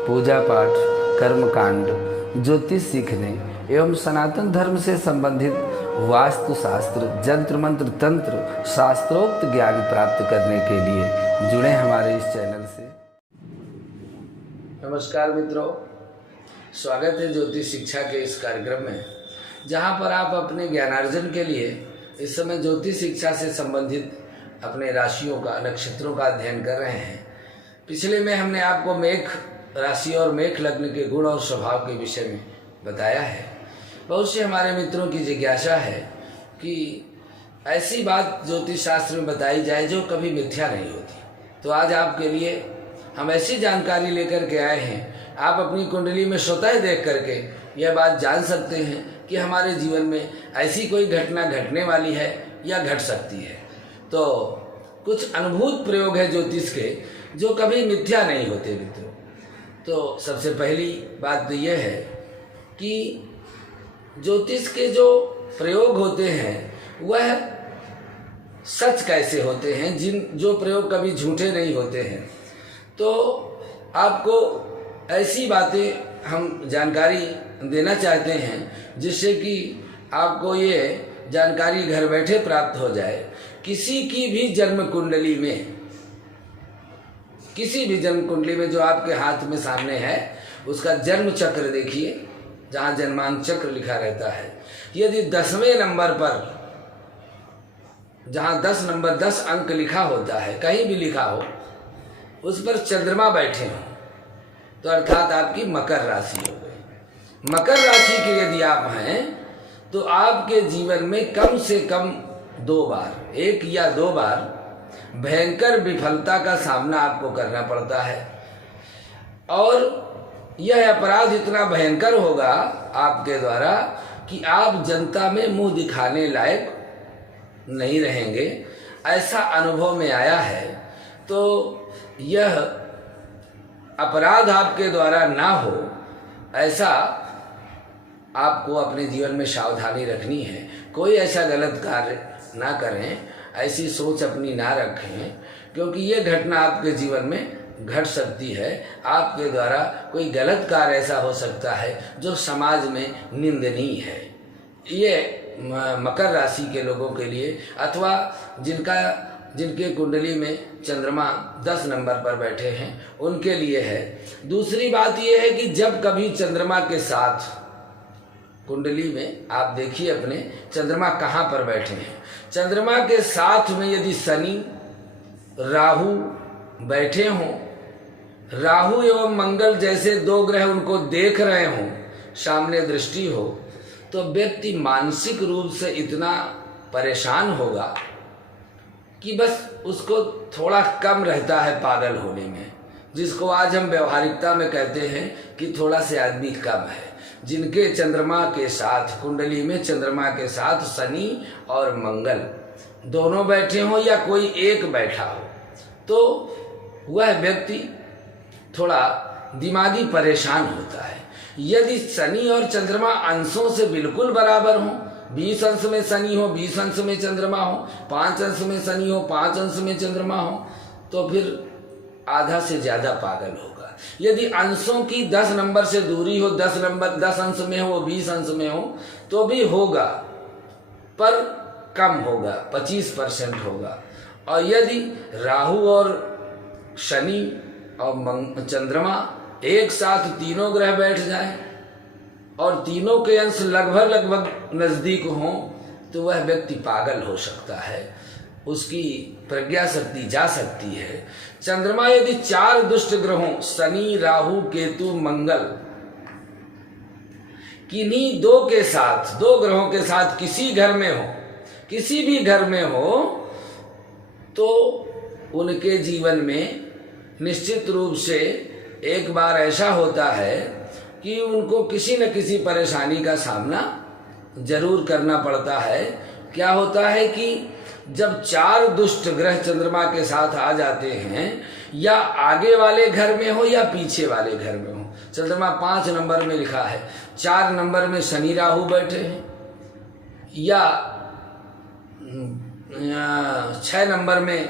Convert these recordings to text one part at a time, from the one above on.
पूजा पाठ, कर्मकांड, ज्योतिष सीखने एवं सनातन धर्म से संबंधित वास्तु शास्त्र, जंत्र मंत्र, तंत्र, शास्त्रोक्त ज्ञान प्राप्त करने के लिए जुड़े हमारे इस चैनल से। नमस्कार मित्रों, स्वागत है ज्योतिष शिक्षा के इस कार्यक्रम में, जहां पर आप अपने ज्ञानार्जन के लिए इस समय ज्योतिष शिक्षा से संबंधित अपने राशियों का, नक्षत्रों का अध्ययन कर रहे हैं। पिछले में हमने आपको मेष राशि और मेष लग्न के गुण और स्वभाव के विषय में बताया है। बहुत से हमारे मित्रों की जिज्ञासा है कि ऐसी बात ज्योतिष शास्त्र में बताई जाए जो कभी मिथ्या नहीं होती। तो आज आपके लिए हम ऐसी जानकारी लेकर के आए हैं, आप अपनी कुंडली में स्वतः देख करके यह बात जान सकते हैं कि हमारे जीवन में ऐसी कोई घटना घटने वाली है या घट सकती है। तो कुछ अनुभूत प्रयोग है ज्योतिष के जो कभी मिथ्या नहीं होते मित्रों। तो सबसे पहली बात तो यह है कि ज्योतिष के जो प्रयोग होते हैं वह सच कैसे होते हैं, जो प्रयोग कभी झूठे नहीं होते हैं। तो आपको ऐसी बातें हम जानकारी देना चाहते हैं जिससे कि आपको ये जानकारी घर बैठे प्राप्त हो जाए। किसी भी जन्म कुंडली में जो आपके हाथ में सामने है उसका जन्म चक्र देखिए, जहाँ जन्मांक चक्र लिखा रहता है। यदि 10वें नंबर पर, जहाँ 10 नंबर 10 अंक लिखा होता है, कहीं भी लिखा हो, उस पर चंद्रमा बैठे हो तो अर्थात आपकी मकर राशि हो गई। मकर राशि के यदि आप हैं तो आपके जीवन में कम से कम 2 बार, 1 या 2 बार भयंकर विफलता का सामना आपको करना पड़ता है। और यह अपराध इतना भयंकर होगा आपके द्वारा कि आप जनता में मुंह दिखाने लायक नहीं रहेंगे। ऐसा अनुभव में आया है। तो यह अपराध आपके द्वारा ना हो, ऐसा आपको अपने जीवन में सावधानी रखनी है। कोई ऐसा गलत कार्य ना करें, ऐसी सोच अपनी ना रखें, क्योंकि ये घटना आपके जीवन में घट सकती है। आपके द्वारा कोई गलत कार्य ऐसा हो सकता है जो समाज में निंदनीय है। ये मकर राशि के लोगों के लिए, अथवा जिनके कुंडली में चंद्रमा 10 नंबर पर बैठे हैं, उनके लिए है। दूसरी बात यह है कि जब कभी चंद्रमा के साथ कुंडली में आप देखिए अपने चंद्रमा कहाँ पर बैठे हैं। चंद्रमा के साथ में यदि शनि, राहु बैठे हों, राहु एवं मंगल जैसे 2 ग्रह उनको देख रहे हों, सामने दृष्टि हो, तो व्यक्ति मानसिक रूप से इतना परेशान होगा कि बस उसको थोड़ा कम रहता है पागल होने में, जिसको आज हम व्यवहारिकता में कहते हैं कि थोड़ा से आदमी कम है। जिनके चंद्रमा के साथ, कुंडली में चंद्रमा के साथ शनि और मंगल दोनों बैठे हों या कोई एक बैठा हो, तो वह व्यक्ति थोड़ा दिमागी परेशान होता है। यदि शनि और चंद्रमा अंशों से बिल्कुल बराबर हों, 20 अंश में शनि हो, 20 अंश में चंद्रमा हो, 5 अंश में शनि हो, 5 अंश में चंद्रमा हो, तो फिर आधा से ज्यादा पागल होगा। यदि अंशों की 10 नंबर से दूरी हो, 10 अंश में हो, 20 अंश में हो, तो भी होगा, पर कम होगा, 25% होगा। और यदि राहु और शनि और चंद्रमा एक साथ तीनों ग्रह बैठ जाएं और तीनों के अंश लगभग नजदीक हों, तो वह व्यक्ति पागल हो सकता है, उसकी प्रज्ञा शक्ति जा सकती है। चंद्रमा यदि 4 दुष्ट ग्रहों, शनि, राहु, केतु, मंगल, किन्हीं 2 ग्रहों के साथ किसी घर में हो, किसी भी घर में हो, तो उनके जीवन में निश्चित रूप से एक बार ऐसा होता है कि उनको किसी न किसी परेशानी का सामना जरूर करना पड़ता है। क्या होता है कि जब 4 दुष्ट ग्रह चंद्रमा के साथ आ जाते हैं, या आगे वाले घर में हो या पीछे वाले घर में हो, चंद्रमा 5 नंबर में लिखा है, 4 नंबर में शनि राहु बैठे हैं, या 6 नंबर में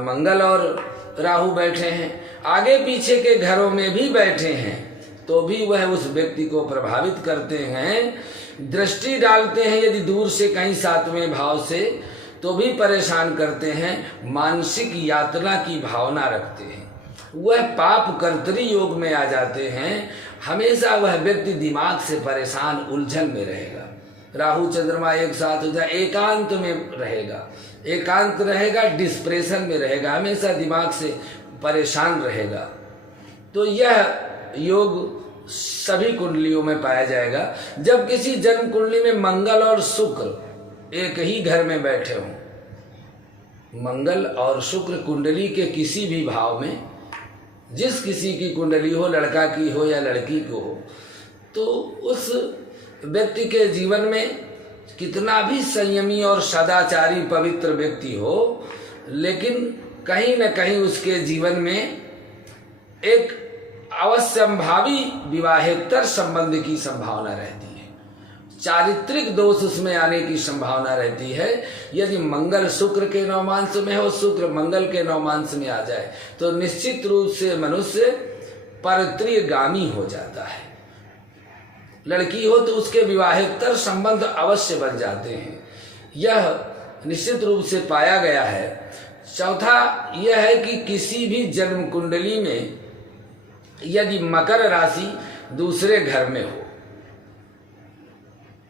मंगल और राहु बैठे हैं, आगे पीछे के घरों में भी बैठे हैं तो भी वह उस व्यक्ति को प्रभावित करते हैं। दृष्टि डालते हैं यदि दूर से कहीं सातवें भाव से तो भी परेशान करते हैं। मानसिक यातना की भावना रखते हैं, वह पाप कर्तरी योग में आ जाते हैं। हमेशा वह व्यक्ति दिमाग से परेशान उलझन में रहेगा। राहु चंद्रमा एक साथ हो जाए, एकांत में रहेगा, एकांत रहेगा, डिस्प्रेशन में रहेगा, हमेशा दिमाग से परेशान रहेगा। तो यह योग सभी कुंडलियों में पाया जाएगा। जब किसी जन्म कुंडली में मंगल और शुक्र एक ही घर में बैठे हों, मंगल और शुक्र कुंडली के किसी भी भाव में, जिस किसी की कुंडली हो, लड़का की हो या लड़की को हो, तो उस व्यक्ति के जीवन में कितना भी संयमी और सदाचारी पवित्र व्यक्ति हो, लेकिन कहीं न कहीं उसके जीवन में एक अवश्यंभावी विवाहेतर संबंध की संभावना रहती है। चारित्रिक दोष उसमें आने की संभावना रहती है। यदि मंगल शुक्र के नवमांश में हो, शुक्र मंगल के नवमांश में आ जाए तो निश्चित रूप से मनुष्य परत्रियगामी हो जाता है। लड़की हो तो उसके विवाहेतर संबंध अवश्य बन जाते हैं, यह निश्चित रूप से पाया गया है। चौथा यह है कि किसी भी जन्म कुंडली में यदि मकर राशि दूसरे घर में हो,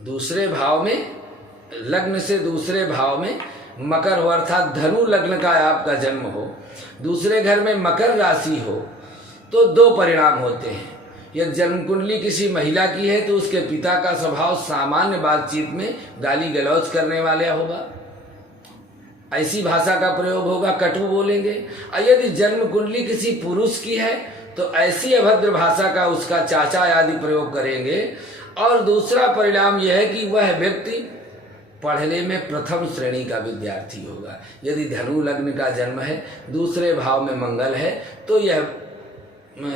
दूसरे भाव में, लग्न से दूसरे भाव में मकर हो, अर्थात धनु लग्न का आपका जन्म हो, दूसरे घर में मकर राशि हो, तो दो परिणाम होते हैं। यदि जन्म कुंडली किसी महिला की है तो उसके पिता का स्वभाव सामान्य बातचीत में गाली गलौज करने वाला होगा, ऐसी भाषा का प्रयोग होगा, कटु बोलेंगे। और यदि जन्म कुंडली किसी पुरुष की है तो ऐसी अभद्र भाषा का उसका चाचा आदि प्रयोग करेंगे। और दूसरा परिणाम यह है कि वह व्यक्ति पढ़ने में प्रथम श्रेणी का विद्यार्थी होगा। यदि धनु लग्न का जन्म है, दूसरे भाव में मंगल है, तो यह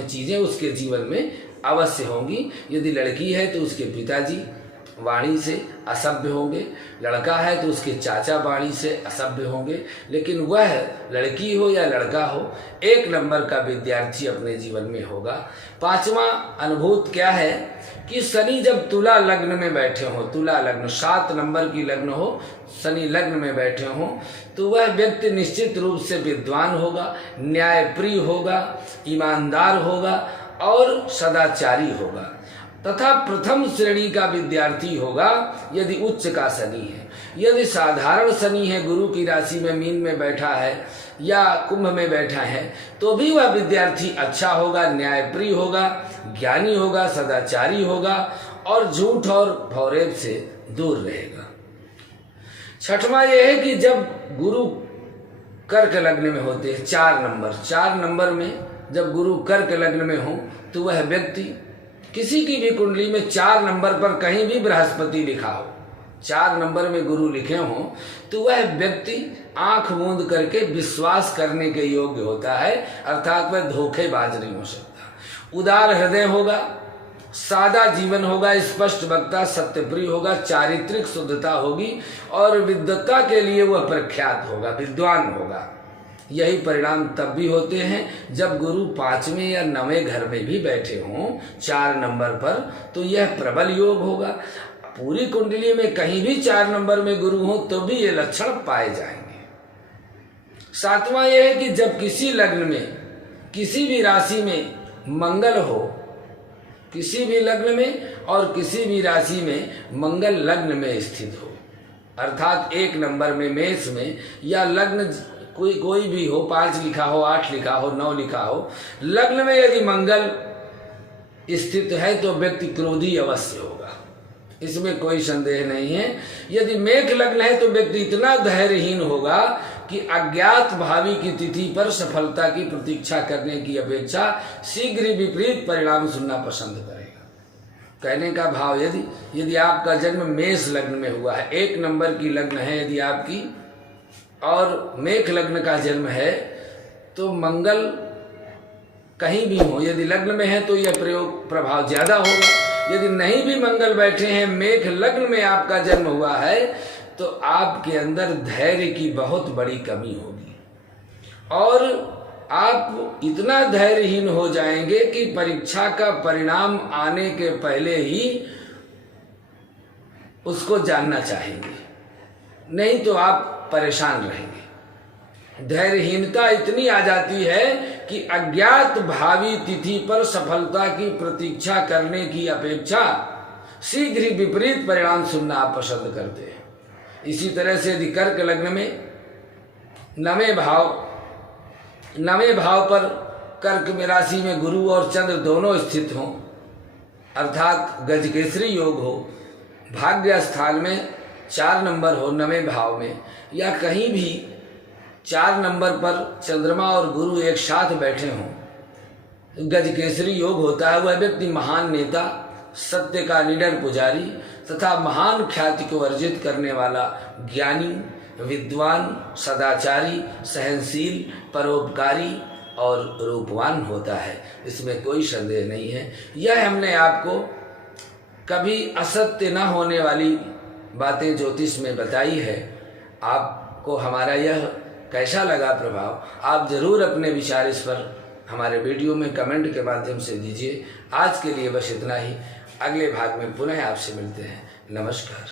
चीजें उसके जीवन में अवश्य होंगी। यदि लड़की है तो उसके पिताजी वाणी से असभ्य होंगे, लड़का है तो उसके चाचा वाणी से असभ्य होंगे। लेकिन वह लड़की हो या लड़का हो, एक नंबर का विद्यार्थी अपने जीवन में होगा। पांचवा अनुभूत क्या है कि शनि जब तुला लग्न में बैठे हो, तुला लग्न 7 नंबर की लग्न हो, शनि लग्न में बैठे हो, तो वह व्यक्ति निश्चित रूप से विद्वान होगा, न्यायप्रिय होगा, ईमानदार होगा और सदाचारी होगा तथा प्रथम श्रेणी का विद्यार्थी होगा। यदि उच्च का शनि है, यदि साधारण शनि है, गुरु की राशि में मीन में बैठा है या कुंभ में बैठा है, तो भी वह विद्यार्थी अच्छा होगा, न्यायप्रिय होगा, ज्ञानी होगा, सदाचारी होगा और झूठ और भौरेब से दूर रहेगा। छठवां यह है कि जब गुरु कर्क लग्न में होते हैं, 4 नंबर में जब गुरु कर्क लग्न में हो, तो वह व्यक्ति किसी की भी कुंडली में 4 नंबर पर कहीं भी बृहस्पति लिखा हो, 4 नंबर में गुरु लिखे हों, तो वह व्यक्ति आंख मूंद करके विश्वास करने के योग्य होता है, अर्थात वह धोखेबाज नहीं हो सकता। उदार हृदय होगा, सादा जीवन होगा, स्पष्ट वक्ता, सत्यप्रिय होगा, चारित्रिक शुद्धता होगी और विद्वत्ता के लिए वह प्रख्यात होगा, विद्वान होगा। यही परिणाम तब भी होते हैं जब गुरु 5वें या 9वें घर में भी बैठे हों 4 नंबर पर, तो यह प्रबल योग होगा। पूरी कुंडली में कहीं भी 4 नंबर में गुरु हो तो भी ये लक्षण पाए जाएंगे। 7वां यह है कि जब किसी लग्न में, किसी भी राशि में मंगल हो, किसी भी लग्न में और किसी भी राशि में मंगल लग्न में स्थित हो, अर्थात 1 नंबर में मेष में, या लग्न कोई भी हो, 5 लिखा हो, 8 लिखा हो, 9 लिखा हो, लग्न में यदि मंगल स्थित है तो व्यक्ति क्रोधी अवश्य होगा, इसमें कोई संदेह नहीं है। यदि मेष लग्न है तो व्यक्ति इतना धैर्यहीन होगा कि अज्ञात भावी की तिथि पर सफलता की प्रतीक्षा करने की अपेक्षा शीघ्र ही विपरीत परिणाम सुनना पसंद करेगा। कहने का भाव, यदि आपका जन्म मेष लग्न में हुआ है, 1 नंबर की लग्न है यदि आपकी और मेष लग्न का जन्म है, तो मंगल कहीं भी हो, यदि लग्न में है तो यह प्रभाव ज्यादा होगा। यदि नहीं भी मंगल बैठे हैं, मेष लग्न में आपका जन्म हुआ है, तो आपके अंदर धैर्य की बहुत बड़ी कमी होगी और आप इतना धैर्यहीन हो जाएंगे कि परीक्षा का परिणाम आने के पहले ही उसको जानना चाहेंगे, नहीं तो आप परेशान रहेंगे। धैर्यहीनता इतनी आ जाती है कि अज्ञात भावी तिथि पर सफलता की प्रतीक्षा करने की अपेक्षा शीघ्र ही विपरीत परिणाम सुनना आप पसंद करते हैं। इसी तरह से यदि कर्क लग्न में नवें भाव पर कर्क में राशि में गुरु और चंद्र दोनों स्थित हों, अर्थात गजकेसरी योग हो, भाग्य स्थान में 4 नंबर हो नवें भाव में, या कहीं भी 4 नंबर पर चंद्रमा और गुरु एक साथ बैठे हों, गजकेसरी योग होता है। वह व्यक्ति महान नेता, सत्य का निडर पुजारी तथा महान ख्याति को अर्जित करने वाला ज्ञानी, विद्वान, सदाचारी, सहनशील, परोपकारी और रूपवान होता है। इसमें कोई संदेह नहीं है। यह हमने आपको कभी असत्य न होने वाली बातें ज्योतिष में बताई है। आपको हमारा यह कैसा लगा प्रभाव, आप जरूर अपने विचार इस पर हमारे वीडियो में कमेंट के माध्यम से दीजिए। आज के लिए बस इतना ही। अगले भाग में पुनः आपसे मिलते हैं। नमस्कार।